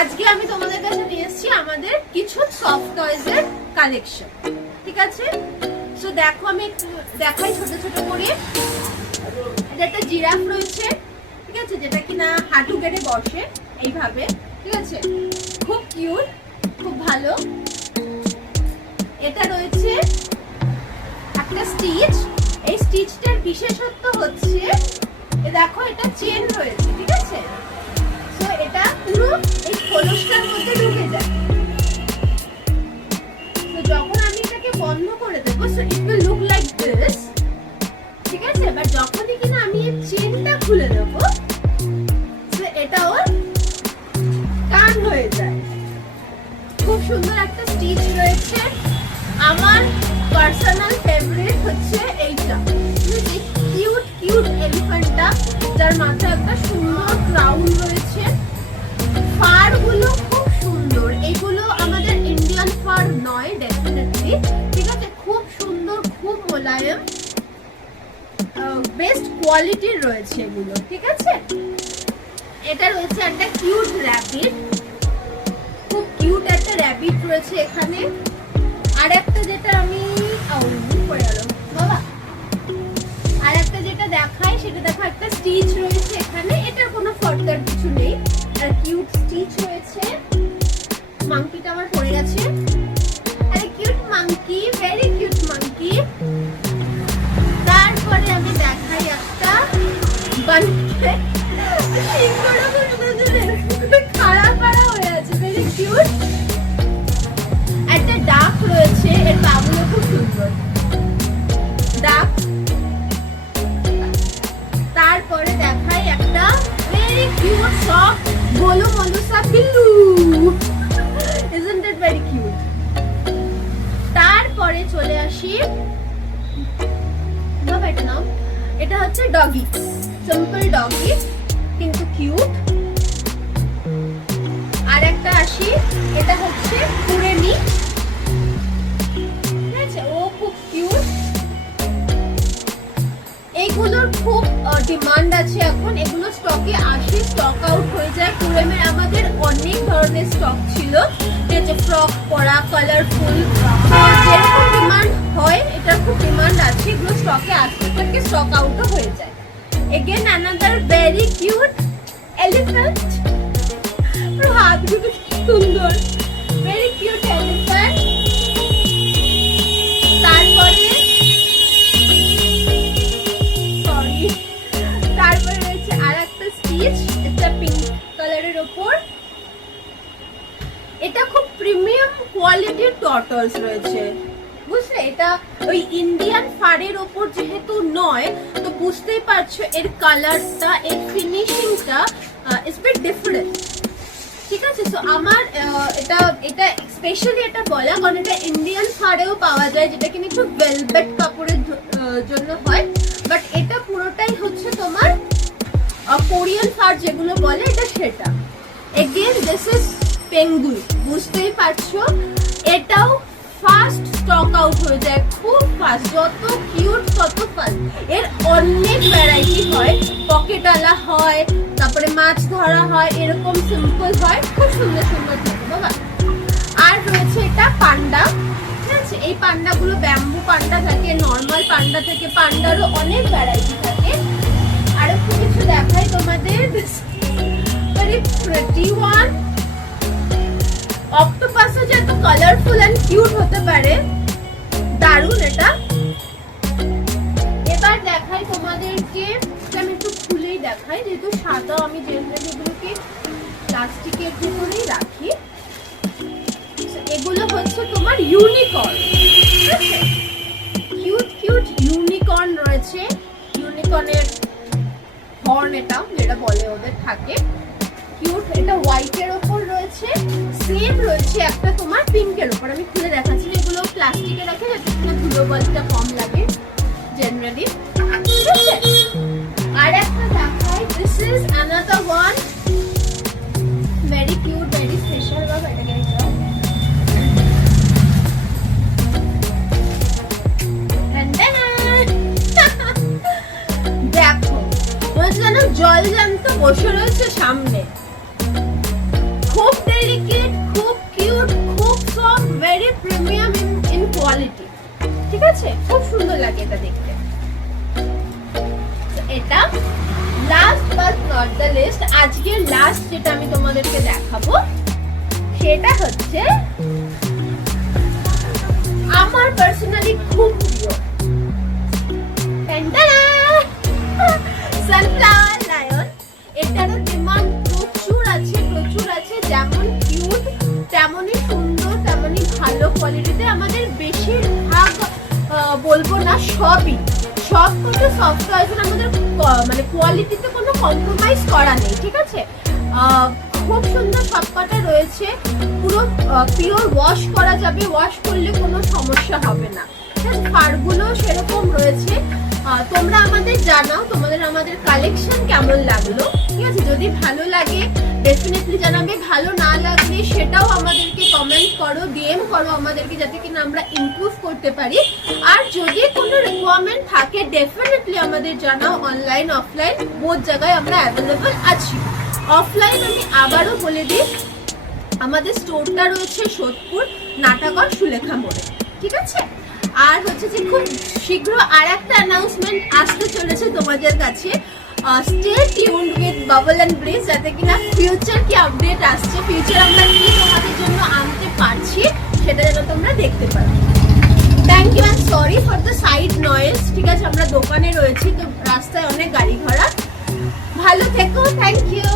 আজকে আমি তোমাদের কাছে নিয়ে এসেছি আমাদের কিছু সফট টয়েজ এর কালেকশন, ঠিক আছে? সো দেখো আমি দেখাই ছোট ছোট করে। এটা একটা জিরাফ রয়েছে, ঠিক আছে, যেটা কিনা হাঁটু গেড়ে বসে এইভাবে, ঠিক আছে, খুব কিউট, খুব ভালো। এটা রয়েছে একটা স্টিচ। এই স্টিচটার বিশেষত্ব হচ্ছে দেখো এটা চেন রয়েছে, ঠিক আছে? সো এটা পুরো এই খোলসটার মধ্যে ঢুকে যায়। তো যখন আমি এটাকে বন্ধ করে দেব, so it will look like this, ঠিক আছে? বাট যখনই কিনা আমি এই চেনটা খুলে দেব, সো এটা ওর কান হয়ে যায়। খুব সুন্দর একটা স্টিচ রয়েছে। আমার পার্সোনাল ফেভারিট হচ্ছে এইটা, কিউট কিউট এলিফ্যান্টটা, যার মাথায় একটা সুন্দর ক্রাউন রয়েছে। ফার গুলো খুব সুন্দর, এগুলো আমাদের ইন্ডিয়ান ফার নয় ডেফিনেটলি, ঠিক আছে? খুব সুন্দর, খুব মোলায়েম, বেস্ট কোয়ালিটির রয়েছে এগুলো, ঠিক আছে? এটা রয়েছে একটা কিউট র‍্যাবিট, খুব কিউট একটা র‍্যাবিট রয়েছে এখানে। আর একটা যেটা আমি পড়ে গেল বাবা, আর একটা যেটা দেখাই সেটা দেখো, একটা স্টিচ রয়েছে এখানে, এটার কোনো ফার্দার কিছু নেই, আর কিউট স্টিচ রয়েছে। মাংকিটা আমার পড়ে গেছে, আরে cute monkey, very cute monkey. তারপরে আমি দেখাই একটা বানকে, খারাপ পাড়া হয়ে আছে, ভেরি কিউট। একটা ডাক রয়েছে, এর পাগুলো খুব সুন্দর, ডাক। তারপরে দেখাই একটা ভেরি কিউট সফট গোলু মলুসা পিল্লু, isn't it very cute? তারপরে চলে আসি, বাবা এটা নাও, এটা হচ্ছে ডগি, সিম্পল ডগি কিন্তু কিউট। আর একটা আসি, এটা হচ্ছে কুড়েমি, ঠিক আছে, ও খুব কিউট। এইগুলোর খুব ডিমান্ড আছে এখন, এগুলো স্টকে আসে, স্টক আউট হয়ে যায়। কুড়েমির আমাদের অনেক ধরনের স্টক ছিল, ঠিক আছে, ফ্রক পরা, কালারফুল, যেরকম ডিমান্ড হয় এটার খুব ডিমান্ড আছে, এগুলো স্টকে আসতে থাকে, স্টক আউটও হয়ে যায়। Again another very cute elephant, হাতগুলো সুন্দর, ভেরি কিউট এলিফ্যান্ট। তারপরে রয়েছে আর একটা স্টিচ, এটা পিঙ্ক কালারের ওপর। এটা খুব প্রিমিয়াম কোয়ালিটির টর্টলস রয়েছে, বুঝলে? এটা ওই ইন্ডিয়ান ফারের ওপর যেহেতু নয়, তো বুঝতেই পারছো এর কালারটা, এর ফিনিশিংটা ইজ বিট ডিফারেন্ট, ঠিক আছে? সো আমার এটা স্পেশালি এটা বলা, কারণ এটা ইন্ডিয়ান ফারেও পাওয়া যায়, যেটা কিনা একটু ভেলভেট কাপড়ের জন্য হয়, বাট এটা পুরোটাই হচ্ছে তোমার কোরিয়ান ফার যেগুলো বলে, এটা সেটা। এগেন দিস ইজ পেঙ্গুইন, বুঝতেই পারছো এটাও ফাস্ট স্টক আউট হয়ে যায়, খুব ফাস্ট, যত কিউট তত ফাস্ট। এর অনেক ভ্যারাইটি হয়, পকেটওয়ালা হয়, তারপরে মাছ ধরা হয়, এরকম সিম্পল হয়, খুব সুন্দর সুন্দর থাকে বাবা। আর রয়েছে এটা পান্ডা, ঠিক আছে? এই পান্ডাগুলো ব্যাম্বু পান্ডা থাকে, নর্মাল পান্ডা থেকে পান্ডারও অনেক ভ্যারাইটি থাকে। আর একটু কিছু দেখাই তোমাদের, ভেরি প্রিটি ওয়ান। অক্টোপাসও যে এত কালারফুল এন্ড কিউট হতে পারে, দারুণ এটা। এবার দেখাই তোমাদেরকে, আমি একটু খুলেই দেখাই, যেহেতু সাদা আমি জেনারেলি এগুলোকে প্লাস্টিকের ভিতরেই রাখি। এগুলো হচ্ছে তোমার ইউনিকর্ন, ঠিক আছে? কিউট কিউট ইউনিকর্ন রয়েছে, ইউনিকর্নের হর্ন এটা যেটা বলে ওদের থাকে, কিউট। এটা হোয়াইটের ওপর রয়েছে, সেম রয়েছে একটা তোমার পিঙ্কের ওপর। আমি খুলে দেখাচ্ছি, এগুলো প্লাস্টিকে রাখে যাতে ধুলো বালিটা কম লাগে জেনারেলি, ঠিক আছে? আর একটা দেখাই, this is another one, very cute, very special. বাবা এটাকে দেখো, যেন জল জ্যান্ত বসে রয়েছে সামনে, খুব কোয়ালিটি, ঠিক আছে? খুব সুন্দর লাগে এটা দেখতে। এটা last but not the least, আজকের লাস্ট যেটা আমি তোমাদেরকে দেখাবো সেটা হচ্ছে আমার পার্সোনালি খুব প্রিয় সানফ্লাওয়ার লায়ন। এটারও ডিমান্ড প্রচুর আছে, যেমন কিউট তেমনই সুন্দর তেমনই ভালো কোয়ালিটিতে। আমাদের বেশিরভাগ বলবো না সবই, সব কিছু সফট টয়েস আমাদের মানে কোয়ালিটিতে কোনো কম্প্রোমাইজ করা নেই, ঠিক আছে? খুব সুন্দর সবকটা রয়েছে, পুরো পিওর ওয়াশ করা যাবে, ওয়াশ করলে কোনো সমস্যা হবে না, ঠিক আছে? ফারগুলো সেরকম রয়েছে। তোমরা আমাদের জানাও তোমাদের আমাদের কালেকশন কেমন লাগলো, ঠিক আছে? যদি ভালো লাগে ডেফিনেটলি জানাবে, ভালো না লাগলে সেটাও আমাদেরকে কমেন্ট করো, ডিএম করো আমাদেরকে, যাতে কিনা আমরা ইমপ্রুভ করতে পারি। আর যদি কোনো রিকোয়ারমেন্ট থাকে ডেফিনেটলি আমাদের জানাও, অনলাইন অফলাইন বোথ জায়গায় আমরা অ্যাভেলেবল আছি। অফলাইন আমি আবারও বলে দিই, আমাদের স্টোরটা রয়েছে সোদপুর নাটাগড় সুলেখা মোড়ে, ঠিক আছে? আর হচ্ছে যে খুব শীঘ্র আর একটা অ্যানাউন্সমেন্ট আসতে চলেছে তোমাদের কাছে। Stay tuned with bubble and bridge, যাতে কিনা ফিউচার কি আপডেট আসছে, ফিউচার আমরা কি তোমাদের জন্য আনতে পারছি সেটা যেন তোমরা দেখতে পারো। Thank you and sorry for the side noise, ঠিক আছে? আমরা দোকানে রয়েছি তো রাস্তায় অনেক গাড়ি ঘোড়া। ভালো থেকো, থ্যাংক ইউ।